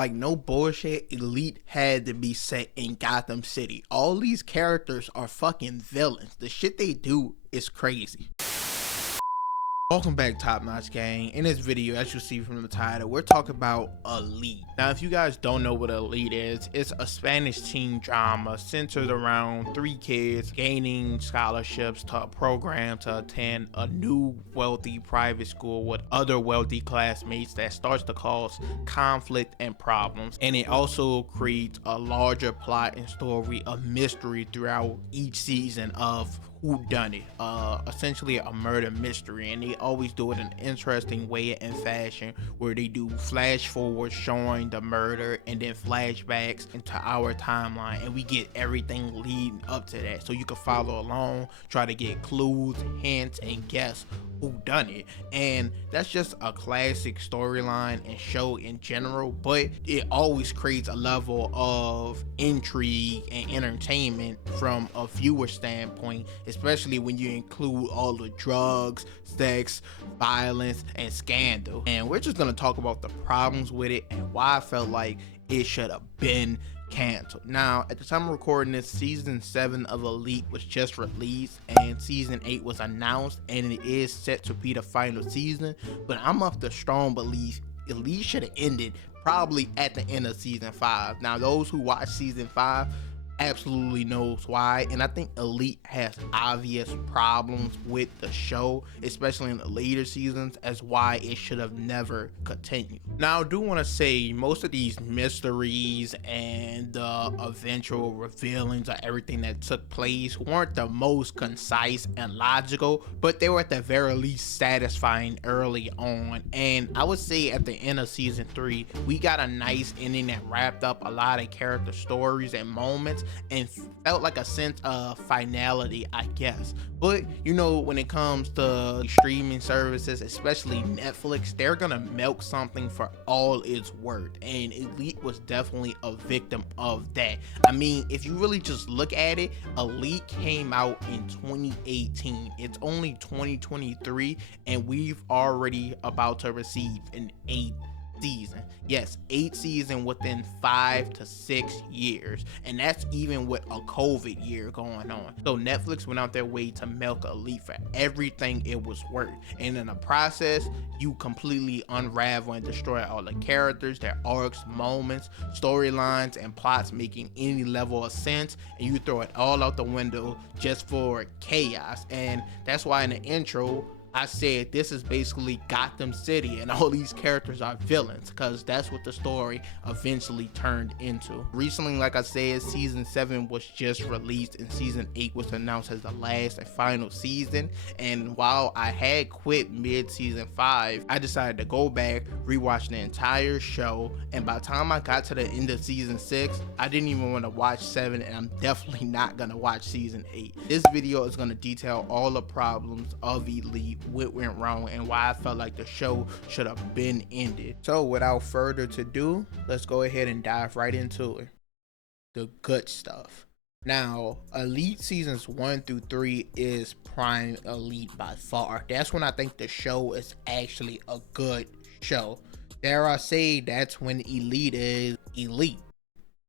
Like, no bullshit, Elite had to be set in Gotham City. All these characters are fucking villains. The shit they do is crazy. Welcome back, Top Notch Gang. In this video, as you see from the title, we're talking about Elite. Now, if you guys don't know what Elite is, it's a Spanish teen drama centered around 3 kids gaining scholarships to a program to attend a new wealthy private school with other wealthy classmates that starts to cause conflict and problems. And it also creates a larger plot and story of mystery throughout each season of whodunit, essentially a murder mystery, and they always do it in an interesting way and fashion where they do flash forward showing the murder and then flashbacks into our timeline, and we get everything leading up to that, so you can follow along, try to get clues, hints, and guess who done it. And that's just a classic storyline and show in general, but it always creates a level of intrigue and entertainment from a viewer standpoint, especially when you include all the drugs, sex, violence, and scandal. And we're just gonna talk about the problems with it and why I felt like it should have been canceled. Now, at the time of recording this, season 7 of Elite was just released and season 8 was announced, and it is set to be the final season, but I'm of the strong belief Elite should have ended probably at the end of season 5. Now, those who watch season 5 absolutely knows why, and I think Elite has obvious problems with the show, especially in the later seasons, as why it should have never continued. Now, I do want to say most of these mysteries and the eventual revealings of everything that took place weren't the most concise and logical, but they were at the very least satisfying early on. And I would say at the end of season 3, we got a nice ending that wrapped up a lot of character stories and moments and felt like a sense of finality, I guess. But you know, when it comes to streaming services, especially Netflix, they're gonna milk something for all it's worth, and Elite was definitely a victim of that. I mean, if you really just look at it, Elite came out in 2018. It's only 2023 and we've already about to receive an 8th season. Yes, 8 seasons within 5 to 6 years, and that's even with a COVID year going on. So Netflix went out their way to milk Elite for everything it was worth, and in the process, you completely unravel and destroy all the characters, their arcs, moments, storylines, and plots making any level of sense, and you throw it all out the window just for chaos. And that's why in the intro I said this is basically Gotham City and all these characters are villains, because that's what the story eventually turned into. Recently, like I said, season 7 was just released and season 8 was announced as the last and final season. And while I had quit mid season 5, I decided to go back, rewatch the entire show, and by the time I got to the end of season 6, I didn't even want to watch 7, and I'm definitely not gonna watch season 8. This video is gonna detail all the problems of Elite, what went wrong, and why I felt like the show should have been ended. So without further ado, let's go ahead and dive right into it. The good stuff. Now, Elite seasons 1 through 3 is prime Elite by far. That's when I think the show is actually a good show. Dare I say, that's when Elite is elite.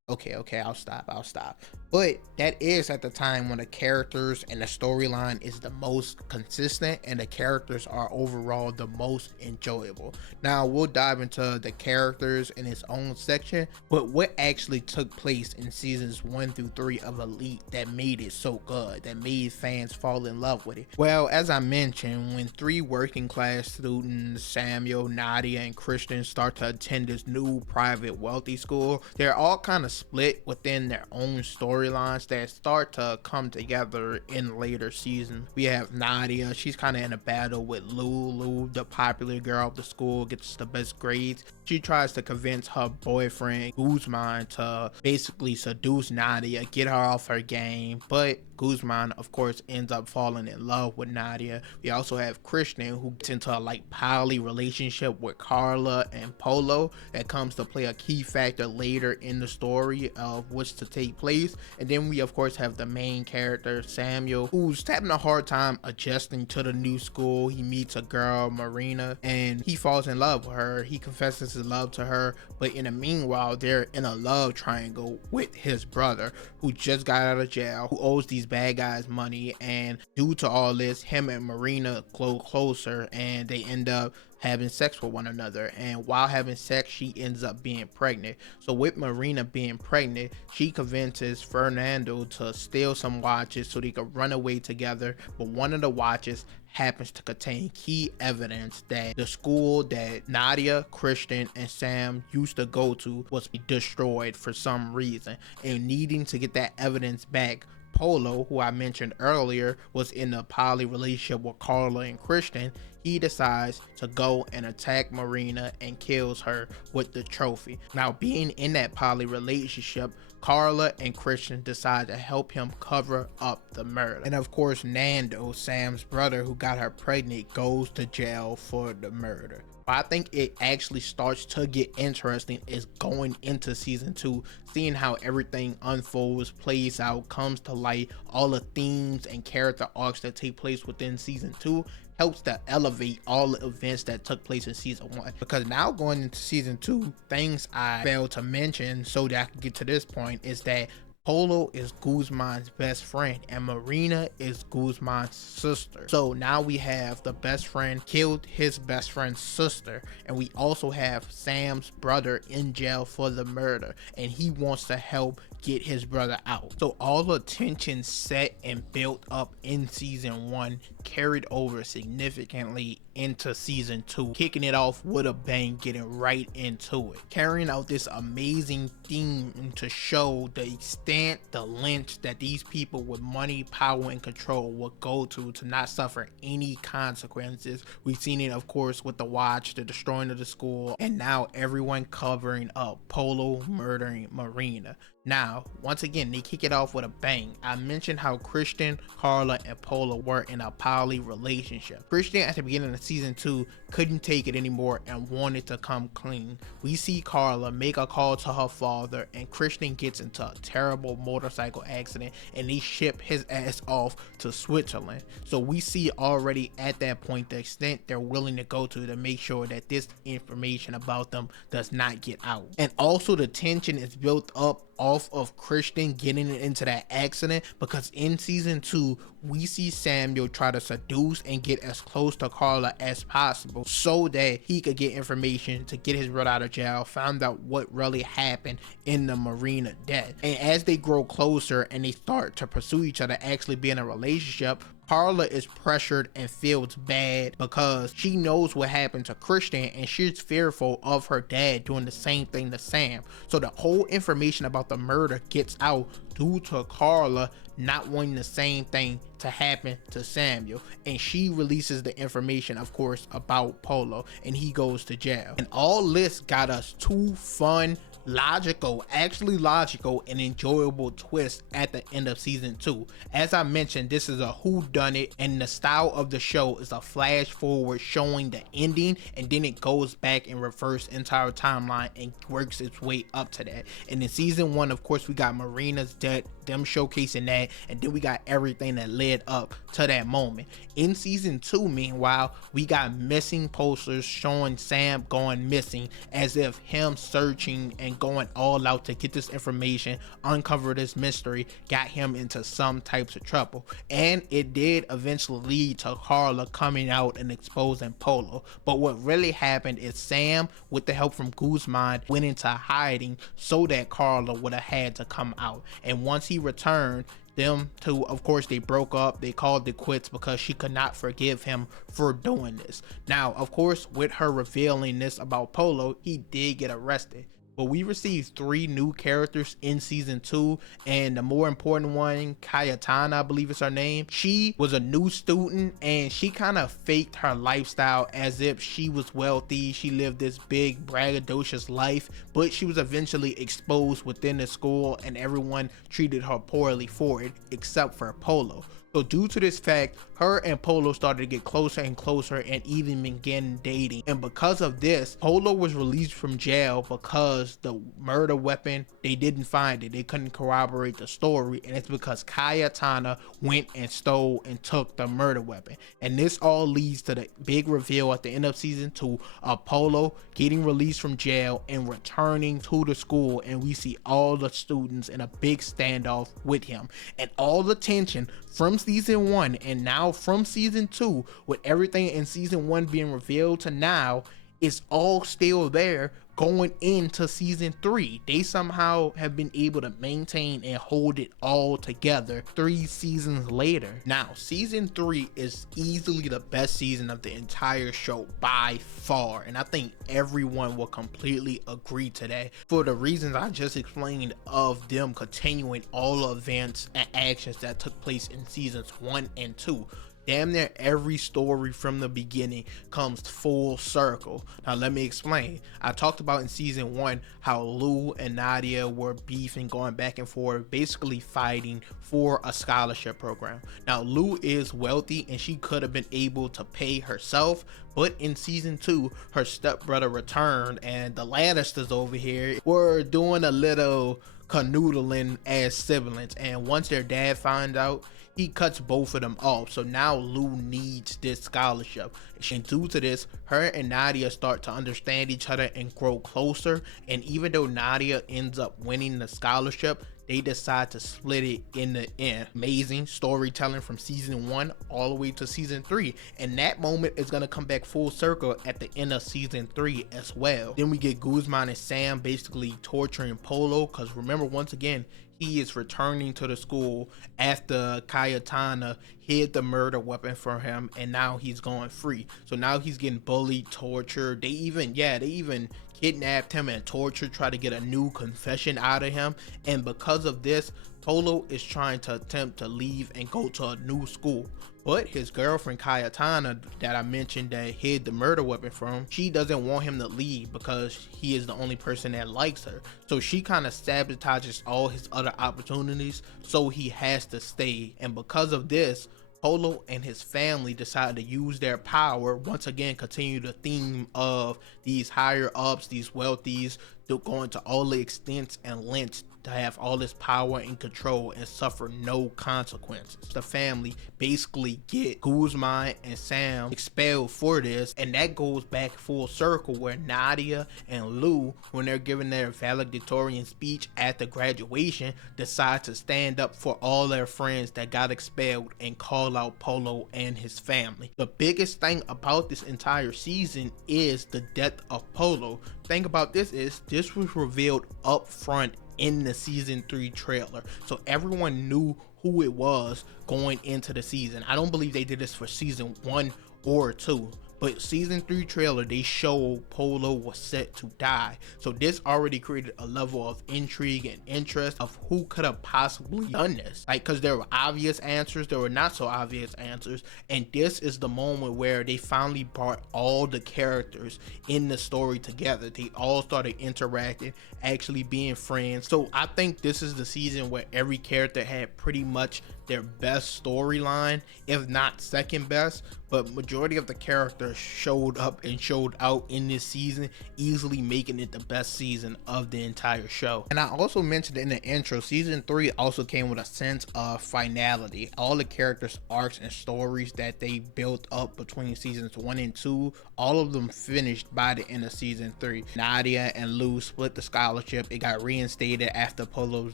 Okay, I'll stop. But that is at the time when the characters and the storyline is the most consistent and the characters are overall the most enjoyable. Now, we'll dive into the characters in its own section, but what actually took place in seasons 1 through 3 of Elite that made it so good, that made fans fall in love with it? Well, as I mentioned, when 3 working class students, Samuel, Nadia, and Christian, start to attend this new private wealthy school, they're all kind of split within their own storylines that start to come together in later seasons. We have Nadia, she's kind of in a battle with Lulu, the popular girl of the school, gets the best grades. She tries to convince her boyfriend Guzman to basically seduce Nadia, get her off her game, but Guzman, of course, ends up falling in love with Nadia. We also have Christian, who gets into a like poly relationship with Carla and Polo that comes to play a key factor later in the story of what's to take place. And then we of course have the main character Samuel, who's having a hard time adjusting to the new school. He meets a girl, Marina, and he falls in love with her. He confesses his love to her, but in the meanwhile they're in a love triangle with his brother, who just got out of jail, who owes these bad guys money. And due to all this, him and Marina grow closer and they end up having sex with one another. And while having sex, she ends up being pregnant. So with Marina being pregnant, she convinces Fernando to steal some watches so they could run away together. But one of the watches happens to contain key evidence that the school that Nadia, Christian, and Sam used to go to was destroyed for some reason. And needing to get that evidence back, Polo, who I mentioned earlier was in a poly relationship with Carla and Christian, he decides to go and attack Marina and kills her with the trophy. Now, being in that poly relationship, Carla and Christian decide to help him cover up the murder. And of course, Nando, Sam's brother who got her pregnant, goes to jail for the murder. I think it actually starts to get interesting is going into season 2, seeing how everything unfolds, plays out, comes to light. All the themes and character arcs that take place within season 2 helps to elevate all the events that took place in season 1. Because now going into season 2, things I failed to mention so that I can get to this point is that Polo is Guzman's best friend and Marina is Guzman's sister. So now we have the best friend killed his best friend's sister, and we also have Sam's brother in jail for the murder, and he wants to help get his brother out. So all the tension set and built up in season 1 carried over significantly into season 2, kicking it off with a bang, getting right into it, carrying out this amazing theme to show the extent, the lengths that these people with money, power, and control would go to not suffer any consequences. We've seen it of course with the watch, the destroying of the school, and now everyone covering up Polo murdering Marina. Now, once again, they kick it off with a bang. I mentioned how Christian, Carla, and Polo were in a poly relationship. Christian at the beginning of season 2 couldn't take it anymore and wanted to come clean. We see Carla make a call to her father, and Christian gets into a terrible motorcycle accident and they ship his ass off to Switzerland. So we see already at that point the extent they're willing to go to make sure that this information about them does not get out. And also the tension is built up off of Christian getting into that accident, because in season 2 we see Samuel try to seduce and get as close to Carla as possible so that he could get information to get his brother out of jail, found out what really happened in the Marina death. And as they grow closer and they start to pursue each other, actually be in a relationship, Carla is pressured and feels bad because she knows what happened to Christian and she's fearful of her dad doing the same thing to Sam. So the whole information about the murder gets out due to Carla not wanting the same thing to happen to Samuel, and she releases the information of course about Polo, and he goes to jail. And all this got us 2 fun, logical and enjoyable twist at the end of season 2. As I mentioned, this is a whodunit, and the style of the show is a flash forward showing the ending, and then it goes back and reverse entire timeline and works its way up to that. And in season 1 of course we got Marina's death, them showcasing that, and then we got everything that led up to that moment. In season 2 meanwhile, we got missing posters showing Sam going missing, as if him searching and going all out to get this information, uncover this mystery, got him into some types of trouble. And it did eventually lead to Carla coming out and exposing Polo. But what really happened is Sam, with the help from Guzman, went into hiding so that Carla would have had to come out. And once he returned, them two, of course, they broke up. They called it quits because she could not forgive him for doing this. Now, of course, with her revealing this about Polo, he did get arrested. But we received 3 new characters in season 2, and the more important one, Kayatana, I believe is her name. She was a new student, and she kind of faked her lifestyle as if she was wealthy. She lived this big braggadocious life, but she was eventually exposed within the school, and everyone treated her poorly for it, except for Polo. So due to this fact, her and Polo started to get closer and closer and even began dating. And because of this, Polo was released from jail because the murder weapon, they didn't find it. They couldn't corroborate the story. And it's because Kayatana went and stole and took the murder weapon. And this all leads to the big reveal at the end of season 2 of Polo getting released from jail and returning to the school. And we see all the students in a big standoff with him. And all the tension from season 1 and now from season 2, with everything in season 1 being revealed to now, is all still there going into season 3. They somehow have been able to maintain and hold it all together 3 seasons later. Now, season 3 is easily the best season of the entire show by far, and I think everyone will completely agree today for the reasons I just explained of them continuing all events and actions that took place in seasons 1 and 2. Damn near every story from the beginning comes full circle. Now let me explain. I talked about in season 1 how Lou and Nadia were beefing, going back and forth, basically fighting for a scholarship program. Now Lou is wealthy and she could have been able to pay herself, but in season 2 her stepbrother returned and the Lannisters over here were doing a little canoodling as siblings, and once their dad finds out, he cuts both of them off. So now Lou needs this scholarship, and due to this, her and Nadia start to understand each other and grow closer. And even though Nadia ends up winning the scholarship, they decide to split it in the end. Amazing storytelling from season 1 all the way to season 3, and that moment is going to come back full circle at the end of season 3 as well. Then we get Guzman and Sam basically torturing Polo, because remember, once again, he is returning to the school after Kayatana hid the murder weapon from him, and now he's going free. So now he's getting bullied, tortured. They even kidnapped him and tortured, try to get a new confession out of him. And because of this, Polo is trying to attempt to leave and go to a new school. But his girlfriend Kayatana, that I mentioned that hid the murder weapon from, she doesn't want him to leave because he is the only person that likes her. So she kind of sabotages all his other opportunities, so he has to stay. And because of this, Polo and his family decide to use their power, once again continue the theme of these higher ups, these wealthies, going to all the extents and lengths to have all this power and control and suffer no consequences. The family basically get Guzman and Sam expelled for this, and that goes back full circle where Nadia and Lou, when they're giving their valedictorian speech at the graduation, decide to stand up for all their friends that got expelled and call out Polo and his family. The biggest thing about this entire season is the death of Polo. Thing about this is this was revealed up front in the season 3 trailer, so everyone knew who it was going into the season. I don't believe they did this for season 1 or 2, but season 3 trailer, they show Polo was set to die. So this already created a level of intrigue and interest of who could have possibly done this. Like, because there were obvious answers, there were not so obvious answers, and this is the moment where they finally brought all the characters in the story together. They all started interacting, actually being friends. So I think this is the season where every character had pretty much their best storyline, if not second best, but majority of the characters showed up and showed out in this season, easily making it the best season of the entire show. And I also mentioned in the intro, season 3 also came with a sense of finality. All the characters' arcs and stories that they built up between seasons 1 and 2, all of them finished by the end of season 3. Nadia and Lou split the scholarship. It got reinstated after Polo's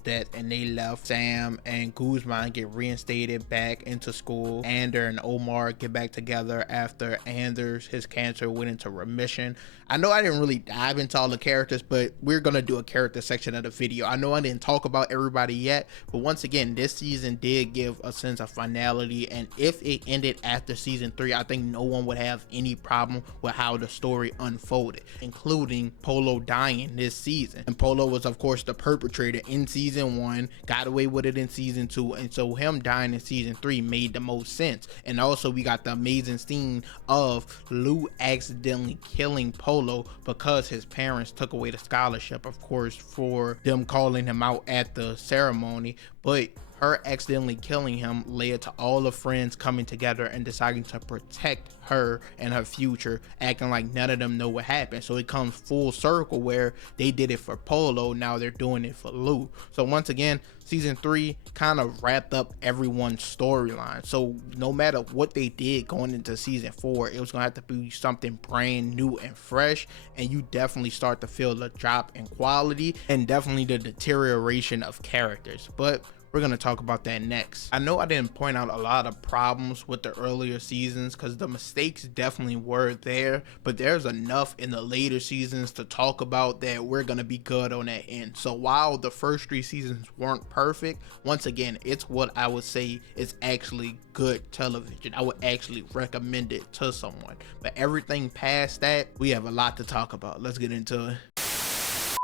death and they left. Sam and Guzman get reinstated reinstated back into school. Ander and Omar get back together after his cancer went into remission. I know I didn't really dive into all the characters, but we're gonna do a character section of the video. I know I didn't talk about everybody yet, but once again, this season did give a sense of finality, and if it ended after season 3, I think no one would have any problem with how the story unfolded, including Polo dying this season. And Polo was of course the perpetrator in season 1, got away with it in season 2, and so him dying in season 3 made the most sense. And also we got the amazing scene of Lou accidentally killing Polo because his parents took away the scholarship, of course, for them calling him out at the ceremony. But her accidentally killing him led to all the friends coming together and deciding to protect her and her future, acting like none of them know what happened. So it comes full circle where they did it for Polo, now they're doing it for Lou. So once again, season 3 kind of wrapped up everyone's storyline. So no matter what they did going into season 4, it was gonna have to be something brand new and fresh, and you definitely start to feel the drop in quality and definitely the deterioration of characters. But we're going to talk about that next. I know I didn't point out a lot of problems with the earlier seasons because the mistakes definitely were there, but there's enough in the later seasons to talk about that we're going to be good on that end. So while the first 3 seasons weren't perfect, once again, it's what I would say is actually good television. I would actually recommend it to someone. But everything past that, we have a lot to talk about. Let's get into it.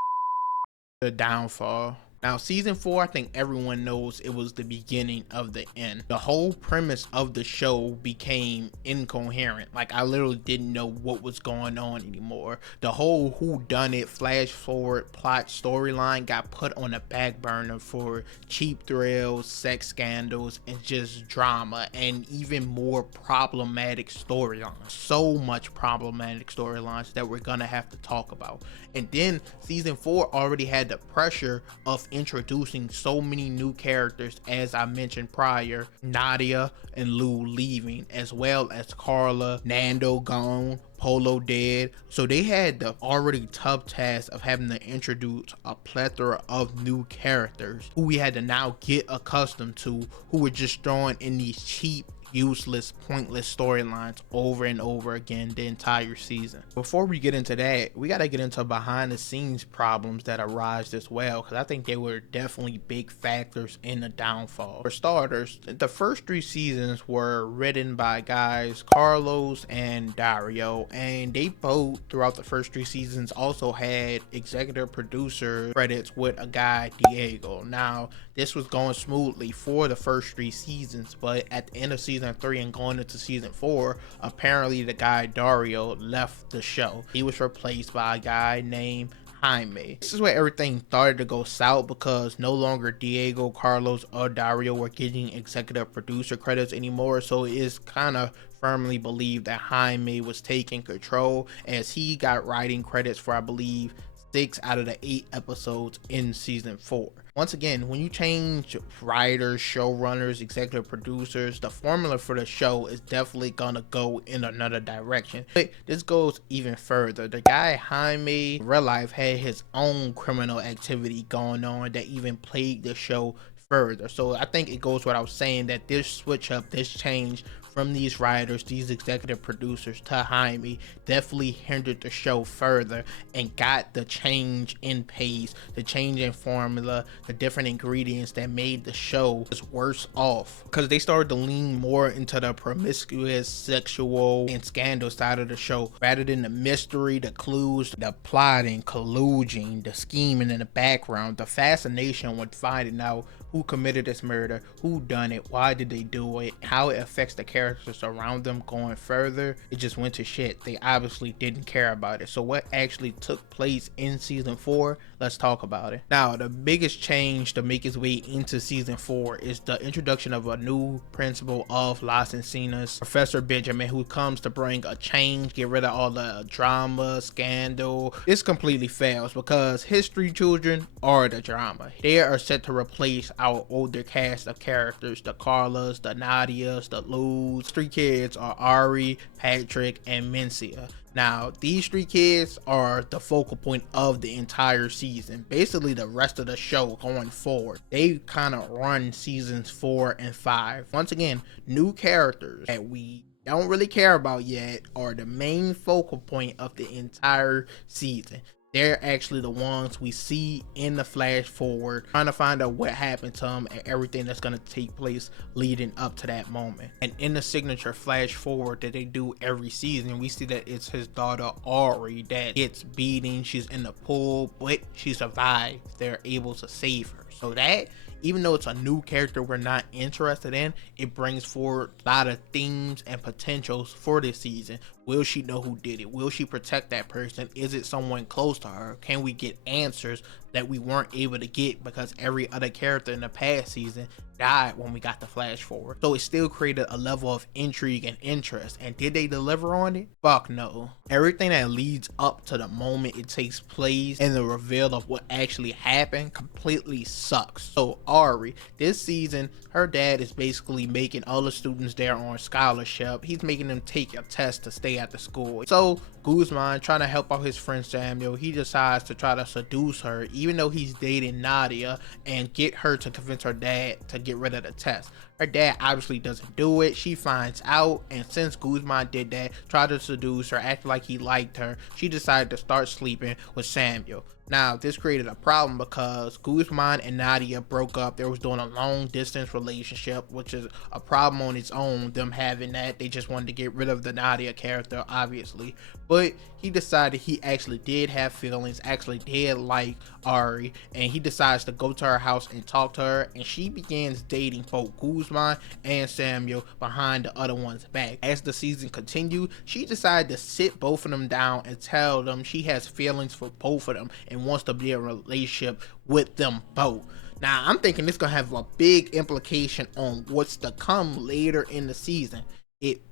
The downfall. Now, season 4, I think everyone knows it was the beginning of the end. The whole premise of the show became incoherent. Like, I literally didn't know what was going on anymore. The whole whodunit flash forward plot storyline got put on the back burner for cheap thrills, sex scandals, and just drama, and even more problematic storylines. So much problematic storylines that we're gonna have to talk about. And then season 4 already had the pressure of introducing so many new characters, as I mentioned prior, Nadia and Lou leaving, as well as Carla, Nando gone, Polo dead. So they had the already tough task of having to introduce a plethora of new characters who we had to now get accustomed to, who were just throwing in these cheap, useless, pointless storylines over and over again the entire season. Before we get into that, we got to get into behind the scenes problems that arise as well, because I think they were definitely big factors in the downfall. For starters, the first 3 seasons were written by guys Carlos and Dario, and they both throughout the first 3 seasons also had executive producer credits with a guy Diego. Now this was going smoothly for the first 3 seasons, but at the end of season 3 and going into season 4, apparently the guy Dario left the show. He was replaced by a guy named Jaime. This is where everything started to go south, because no longer Diego, Carlos, or Dario were getting executive producer credits anymore. So it is kind of firmly believed that Jaime was taking control, as he got writing credits for, I believe, 6 out of the 8 episodes in season 4. Once again, when you change writers, showrunners, executive producers, the formula for the show is definitely gonna go in another direction. But this goes even further. The guy Jaime in real life had his own criminal activity going on that even plagued the show further. So I think it goes without saying that this switch up, this change from these writers, these executive producers to Jaime, definitely hindered the show further and got the change in pace, the change in formula, the different ingredients that made the show worse off, because they started to lean more into the promiscuous, sexual, and scandal side of the show rather than the mystery, the clues, the plotting, colluding, the scheming in the background, the fascination with finding out who committed this murder, who done it, why did they do it, how it affects the characters around them going further. It just went to shit. They obviously didn't care about it. So what actually took place in season 4? Let's talk about it. Now, the biggest change to make its way into season 4 is the introduction of a new principal of Las Encinas, Professor Benjamin, who comes to bring a change, get rid of all the drama, scandal. This completely fails because his 3 children are the drama. They are set to replace our older cast of characters, the Carlas, the Nadias, the Luz. 3 kids are Ari, Patrick, and Mencia. Now, these three kids are the focal point of the entire season. Basically, the rest of the show going forward. They kind of run seasons 4 and 5. Once again, new characters that we don't really care about yet are the main focal point of the entire season. They're actually the ones we see in the flash forward, trying to find out what happened to him and everything that's going to take place leading up to that moment. And in the signature flash forward that they do every season, we see that it's his daughter Ari that gets beaten. She's in the pool, but she survived. They're able to save her. So that, even though it's a new character we're not interested in, it brings forward a lot of themes and potentials for this season. Will she know who did it? Will she protect that person? Is it someone close to her? Can we get answers that we weren't able to get because every other character in the past season died when we got the flash forward? So it still created a level of intrigue and interest. And did they deliver on it? Fuck no. Everything that leads up to the moment it takes place and the reveal of what actually happened completely sucks. So Ari, this season, her dad is basically making all the students there on scholarship. He's making them take a test to stay at the school. So Guzman, trying to help out his friend Samuel, he decides to try to seduce her, even though he's dating Nadia, and get her to convince her dad to get rid of the test. Her dad obviously doesn't do it. She finds out, and since Guzman did that, tried to seduce her, acted like he liked her, she decided to start sleeping with Samuel. Now, this created a problem because Guzman and Nadia broke up. They was doing a long distance relationship, which is a problem on its own, them having that. They just wanted to get rid of the Nadia character, obviously. But he decided he actually did have feelings, actually did like Ari, and he decides to go to her house and talk to her, and she begins dating both Guzman and Samuel behind the other one's back. As the season continued, she decided to sit both of them down and tell them she has feelings for both of them and wants to be in a relationship with them both. Now, I'm thinking this gonna have a big implication on what's to come later in the season.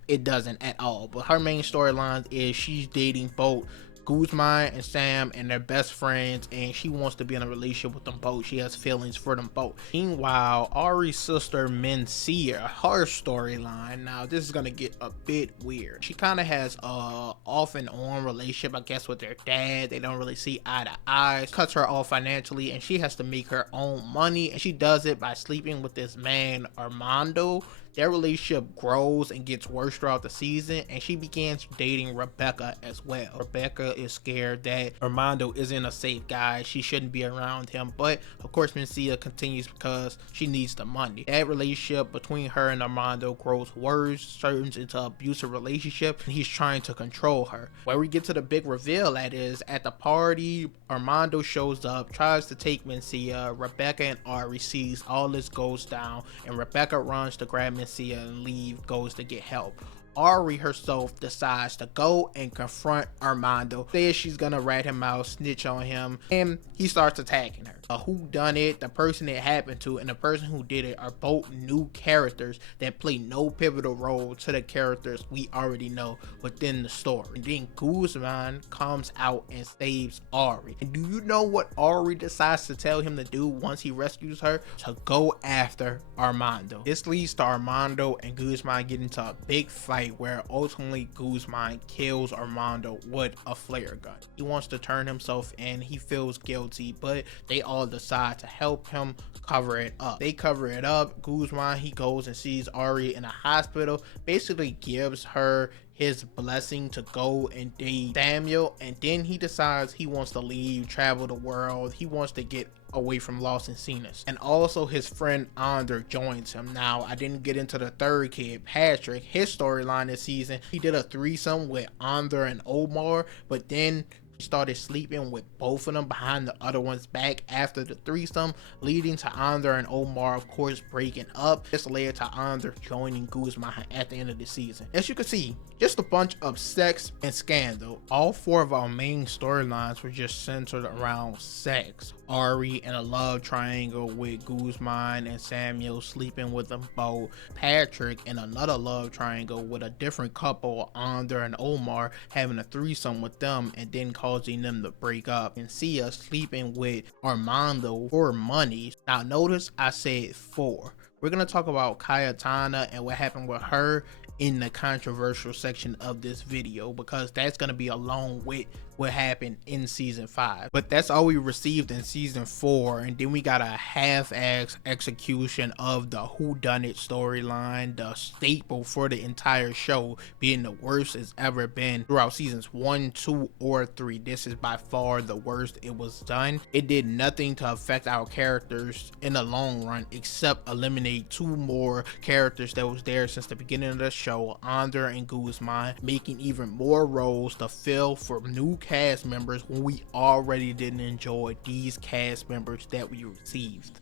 It doesn't at all, but her main storyline is she's dating both Guzman and Sam, and they're best friends, and she wants to be in a relationship with them both. She has feelings for them both. Meanwhile, Ari's sister Mencia, her storyline, now this is gonna get a bit weird. She kind of has a off and on relationship, I guess, with their dad. They don't really see eye to eye. Cuts her off financially, and she has to make her own money, and she does it by sleeping with this man Armando. Their relationship grows and gets worse throughout the season, and she begins dating Rebecca as well. Rebecca is scared that Armando isn't a safe guy. She shouldn't be around him, but of course Mencia continues because she needs the money. That relationship between her and Armando grows worse, turns into an abusive relationship, and he's trying to control her. Where we get to the big reveal, that is, at the party, Armando shows up, tries to take Mencia. Rebecca and Ari sees all this goes down, and Rebecca runs to grab Mencia and leave, goes to get help. Ari herself decides to go and confront Armando, says she's gonna rat him out, snitch on him, and he starts attacking her. Who done it, the person it happened to, and the person who did it are both new characters that play no pivotal role to the characters we already know within the story. And then Guzman comes out and saves Ari. And do you know what Ari decides to tell him to do once he rescues her? To go after Armando. This leads to Armando and Guzman getting into a big fight where ultimately Guzman kills Armando with a flare gun. He wants to turn himself in, he feels guilty, but they all decide to help him cover it up. They cover it up. Guzman, he goes and sees Ari in a hospital, basically gives her his blessing to go and date Samuel, and then he decides he wants to leave, travel the world. He wants to get away from Los Encinas, and also his friend Ander joins him. Now, I didn't get into the third kid, Patrick. His storyline this season, he did a threesome with Ander and Omar, but then started sleeping with both of them behind the other one's back after the threesome, leading to Ander and Omar, of course, breaking up. This led to Ander joining Guzman at the end of the season. As you can see, just a bunch of sex and scandal. All four of our main storylines were just centered around sex. Ari in a love triangle with Guzman and Samuel sleeping with them both. Patrick in another love triangle with a different couple, Ander and Omar, having a threesome with them and then causing them to break up. And Sia sleeping with Armando for money. Now notice I said four. We're going to talk about Cayetana and what happened with her in the controversial section of this video, because that's going to be along with what happened in season 5. But that's all we received in season 4, and then we got a half-ass execution of the whodunit storyline, the staple for the entire show, being the worst it's ever been throughout seasons 1, 2, or 3. This is by far the worst it was done. It did nothing to affect our characters in the long run except eliminate 2 more characters that was there since the beginning of the show, Andre and Guzman, making even more roles to fill for new cast members when we already didn't enjoy these cast members that we received.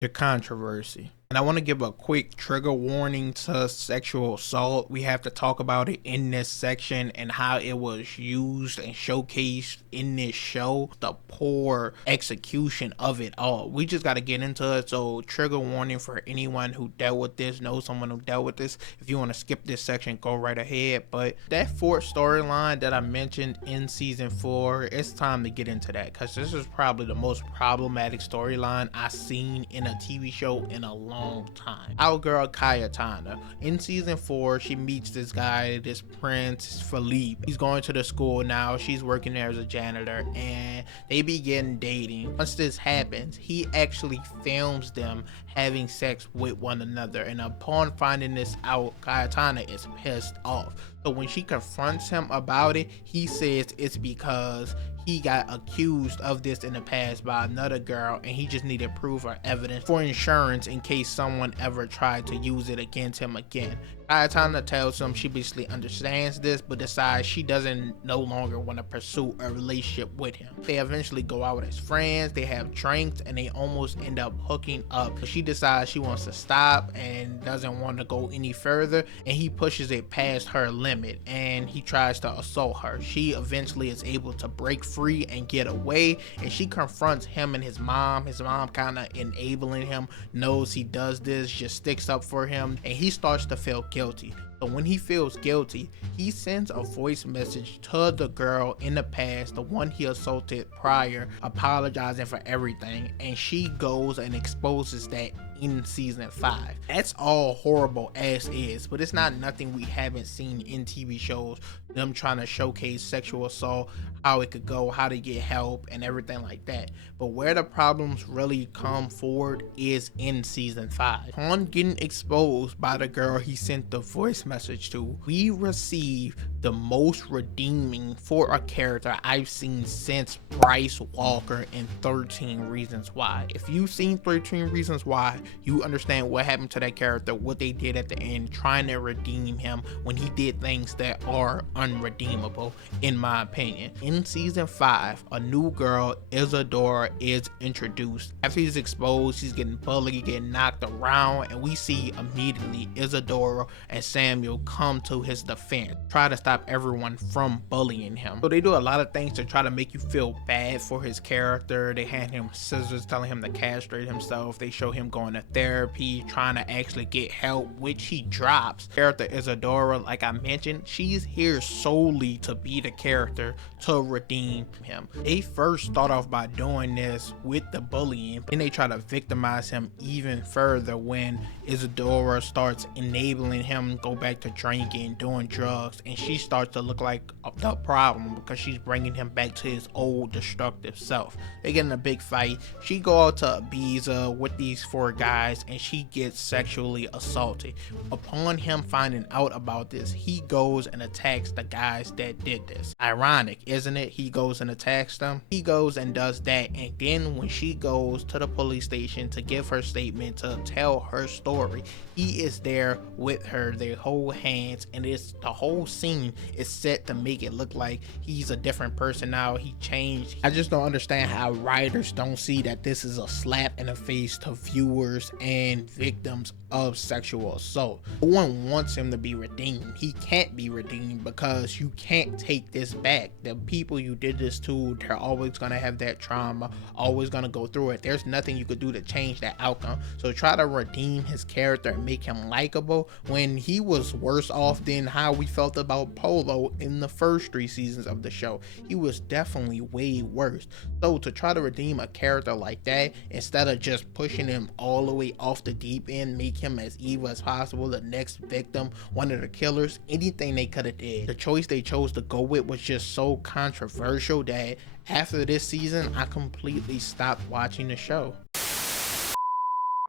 The controversy. And I want to give a quick trigger warning to sexual assault. We have to talk about it in this section and how it was used and showcased in this show, the poor execution of it all. We just got to get into it. So trigger warning for anyone who dealt with this, knows someone who dealt with this. If you want to skip this section, go right ahead. But that fourth storyline that I mentioned in season 4, it's time to get into that, because this is probably the most problematic storyline I've seen in a TV show in a long time. Our girl Cayetana, in season 4, she meets this guy, this Prince Philippe. He's going to the school now. She's working there as a janitor, and they begin dating. Once this happens, he actually films them having sex with one another, and upon finding this out, Cayetana is pissed off. So when she confronts him about it, he says it's because he got accused of this in the past by another girl, and he just needed proof or evidence for insurance in case someone ever tried to use it against him again. Cayetana tells him she basically understands this, but decides she doesn't no longer want to pursue a relationship with him. They eventually go out as friends, they have drinks, and they almost end up hooking up. She decides she wants to stop and doesn't want to go any further, and he pushes it past her limit and he tries to assault her. She eventually is able to break free and get away, and she confronts him and his mom. His mom kind of enabling him, knows he does this, just sticks up for him, and he starts to feel guilty. So when he feels guilty, he sends a voice message to the girl in the past, the one he assaulted prior, apologizing for everything, and she goes and exposes that in season 5. That's all horrible as is, but it's not nothing we haven't seen in TV shows, them trying to showcase sexual assault, how it could go, how to get help, and everything like that. But where the problems really come forward is in season 5. Upon getting exposed by the girl he sent the voice message to, we receive the most redeeming for a character I've seen since Bryce Walker in 13 Reasons Why. If you've seen 13 Reasons Why, you understand what happened to that character, what they did at the end, trying to redeem him when he did things that are unredeemable, in my opinion. In season 5, a new girl, Isadora, is introduced. After he's exposed, he's getting bullied, getting knocked around, and we see immediately Isadora and Samuel come to his defense, try to stop everyone from bullying him. So they do a lot of things to try to make you feel bad for his character. They hand him scissors, telling him to castrate himself. They show him going to therapy, trying to actually get help, which he drops. Character Isadora, like I mentioned, she's here solely to be the character to redeem him. They first start off by doing this with the bullying, and they try to victimize him even further when Isadora starts enabling him go back to drinking, doing drugs, and she starts to look like the problem because she's bringing him back to his old destructive self. They get in a big fight. She go out to Ibiza with these 4 guys, and she gets sexually assaulted. Upon him finding out about this, he goes and attacks the guys that did this. Ironic, isn't it? He goes and attacks them. He goes and does that, and then when she goes to the police station to give her statement, to tell her story, he is there with her. They hold hands, and it's the whole scene is set to make it look like he's a different person now. He changed. I just don't understand how writers don't see that this is a slap in the face to viewers and victims of sexual assault. No one wants him to be redeemed. He can't be redeemed because you can't take this back. The people you did this to, they're always gonna have that trauma, always gonna go through it. There's nothing you could do to change that outcome. So try to redeem his character and make him likable when he was was worse off than how we felt about Polo in the first 3 seasons of the show. He was definitely way worse. So to try to redeem a character like that, instead of just pushing him all the way off the deep end, make him as evil as possible, the next victim, one of the killers, anything they could have did. The choice they chose to go with was just so controversial that after this season, I completely stopped watching the show.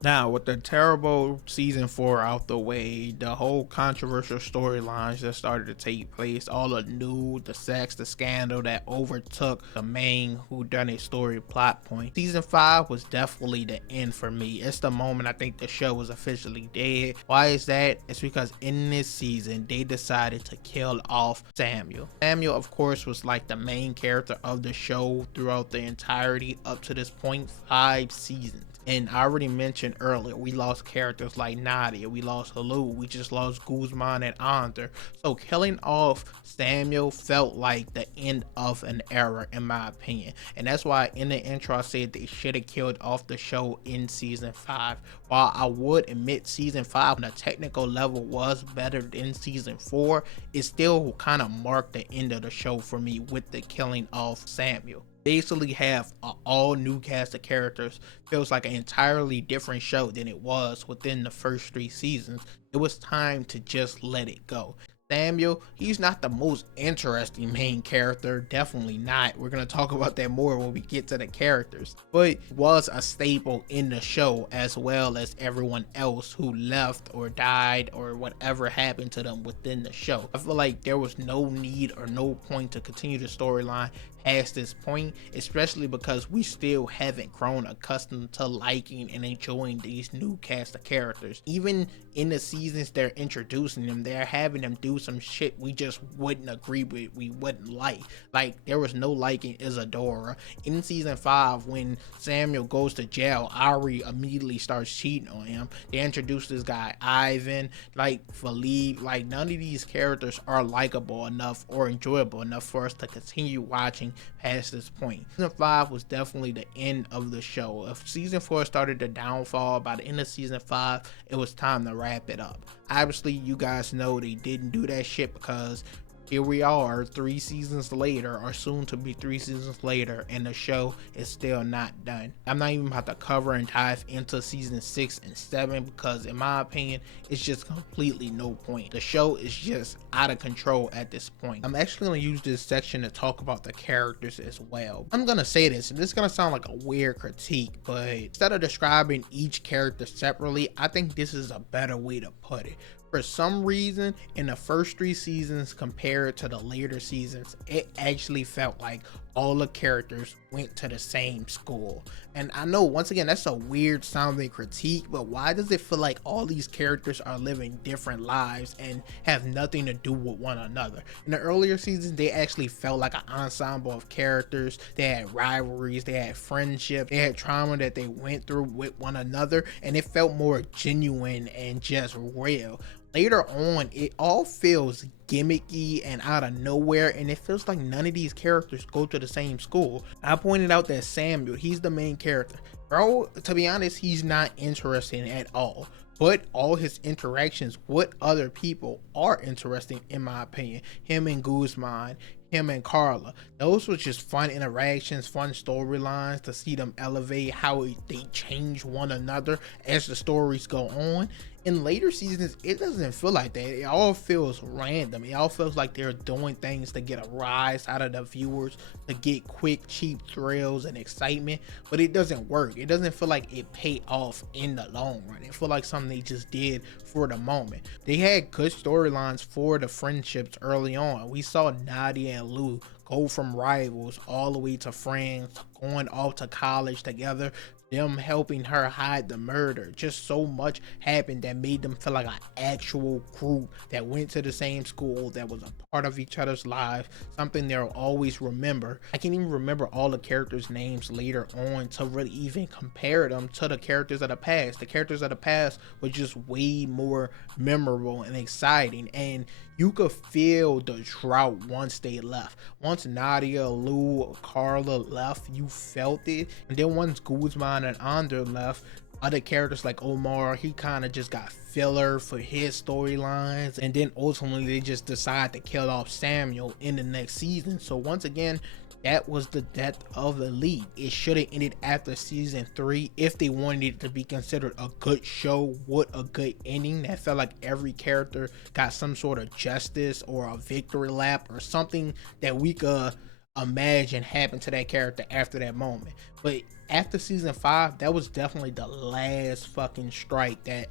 Now, with the terrible season 4 out the way, the whole controversial storylines that started to take place, all the nude, the sex, the scandal that overtook the main whodunit story plot point, season 5 was definitely the end for me. It's the moment I think the show was officially dead. Why is that? It's because in this season, they decided to kill off Samuel. Samuel, of course, was like the main character of the show throughout the entirety up to this point, 5 seasons. And I already mentioned earlier, we lost characters like Nadia, we lost Lou, we just lost Guzman and Ander. So killing off Samuel felt like the end of an era in my opinion. And that's why in the intro I said they should have killed off the show in season 5. While I would admit season 5 on a technical level was better than season 4, it still kind of marked the end of the show for me with the killing of Samuel. Basically have an all new cast of characters. Feels like an entirely different show than it was within the first 3 seasons. It was time to just let it go. Samuel, he's not the most interesting main character, definitely not. We're going to talk about that more when we get to the characters, but was a staple in the show as well as everyone else who left or died or whatever happened to them within the show. I feel like there was no need or no point to continue the storyline past this point, especially because we still haven't grown accustomed to liking and enjoying these new cast of characters. Even in the seasons they're introducing them, they're having them do some shit we just wouldn't agree with, we wouldn't like. Like there was no liking Isadora. In season 5, when Samuel goes to jail, Ari immediately starts cheating on him. They introduce this guy Ivan, like Philippe. Like none of these characters are likable enough or enjoyable enough for us to continue watching past this point. Season 5 was definitely the end of the show. If season 4 started to downfall, by the end of season 5 it was time to wrap it up. Obviously you guys know they didn't do that shit because here we are 3 seasons later, or soon to be 3 seasons later, and the show is still not done. I'm not even about to cover and dive into season 6 and 7 because in my opinion it's just completely no point. The show is just out of control at this point. I'm actually going to use this section to talk about the characters as well. I'm going to say this, and this is going to sound like a weird critique, but instead of describing each character separately, I think this is a better way to put it. For some reason, in the first 3 seasons compared to the later seasons, it actually felt like all the characters went to the same school. And I know, once again, that's a weird sounding critique, but why does it feel like all these characters are living different lives and have nothing to do with one another? In the earlier seasons, they actually felt like an ensemble of characters. They had rivalries, they had friendship, they had trauma that they went through with one another, and it felt more genuine and just real. Later on, it all feels gimmicky and out of nowhere, and it feels like none of these characters go to the same school. I pointed out that Samuel, he's the main character. Bro, to be honest, he's not interesting at all. But all his interactions with other people are interesting in my opinion. Him and Guzman, him and Carla, those were just fun interactions, fun storylines to see them elevate, how they change one another as the stories go on. In later seasons, it doesn't feel like that. It all feels random. It all feels like they're doing things to get a rise out of the viewers, to get quick, cheap thrills and excitement, but it doesn't work. It doesn't feel like it paid off in the long run. It felt like something they just did for the moment. They had good storylines for the friendships early on. We saw Nadia and Lou go from rivals all the way to friends, going off to college together, them helping her hide the murder. Just so much happened that made them feel like an actual group that went to the same school, that was a part of each other's lives, something they'll always remember. I can't even remember all the characters' names later on to really even compare them to the characters of the past. The characters of the past were just way more memorable and exciting, and you could feel the drought once they left. Once Nadia, Lou, Carla left, you felt it. And then once Guzman and Ander left, Other characters like Omar, he kind of just got filler for his storylines, and then ultimately they just decide to kill off Samuel in the next season. So once again, that was the death of Elite. It should have ended after season 3 if they wanted it to be considered a good show with a good ending that felt like every character got some sort of justice or a victory lap or something that we could imagine happened to that character after that moment. But after season 5, that was definitely the last fucking strike that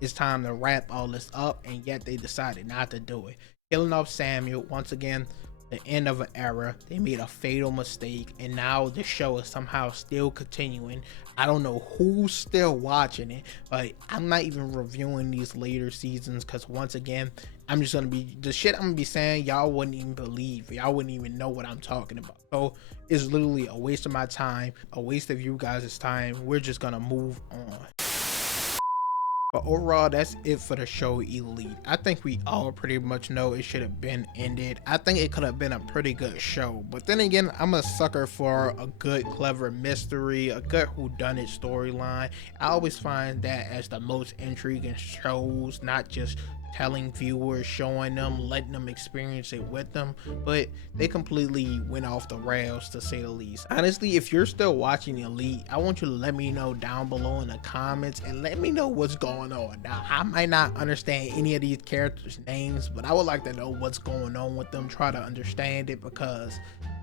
it's time to wrap all this up, and yet they decided not to do it. Killing off Samuel, once again, the end of an era. They made a fatal mistake, and now the show is somehow still continuing. I don't know who's still watching it, but I'm not even reviewing these later seasons because once again, I'm just gonna be the shit I'm gonna be saying y'all wouldn't even believe. Y'all wouldn't even know what I'm talking about. So it's literally a waste of my time, a waste of you guys' time. We're just gonna move on. But overall, that's it for the show Elite. I think we all pretty much know it should have been ended. I think it could have been a pretty good show. But then again, I'm a sucker for a good, clever mystery, a good whodunit storyline. I always find that as the most intriguing shows, not just telling viewers, showing them, letting them experience it with them, but they completely went off the rails, to say the least. Honestly, if you're still watching Elite, I want you to let me know down below in the comments and let me know what's going on. Now, I might not understand any of these characters' names, but I would like to know what's going on with them, try to understand it, because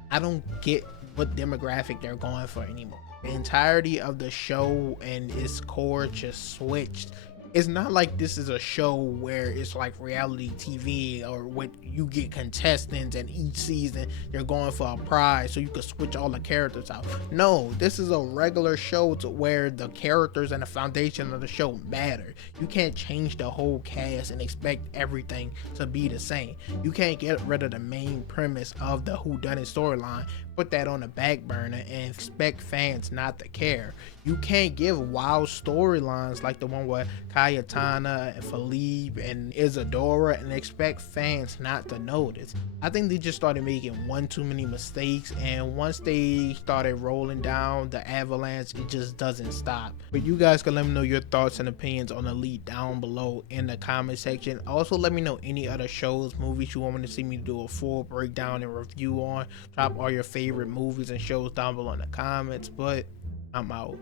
I don't get what demographic they're going for anymore. The entirety of the show and its core just switched. It's not like this is a show where it's like reality TV or what you get contestants and each season they're going for a prize so you can switch all the characters out. No, this is a regular show to where the characters and the foundation of the show matter. You can't change the whole cast and expect everything to be the same. You can't get rid of the main premise of the whodunit storyline, put that on the back burner and expect fans not to care. You can't give wild storylines like the one with Cayetana and Philippe and Isadora and expect fans not to notice. I think they just started making one too many mistakes, and once they started rolling down the avalanche, it just doesn't stop. But you guys can let me know your thoughts and opinions on Elite down below in the comment section. Also, let me know any other shows, movies you want me to see me do a full breakdown and review on. Drop all your favorite movies and shows down below in the comments. But I'm out.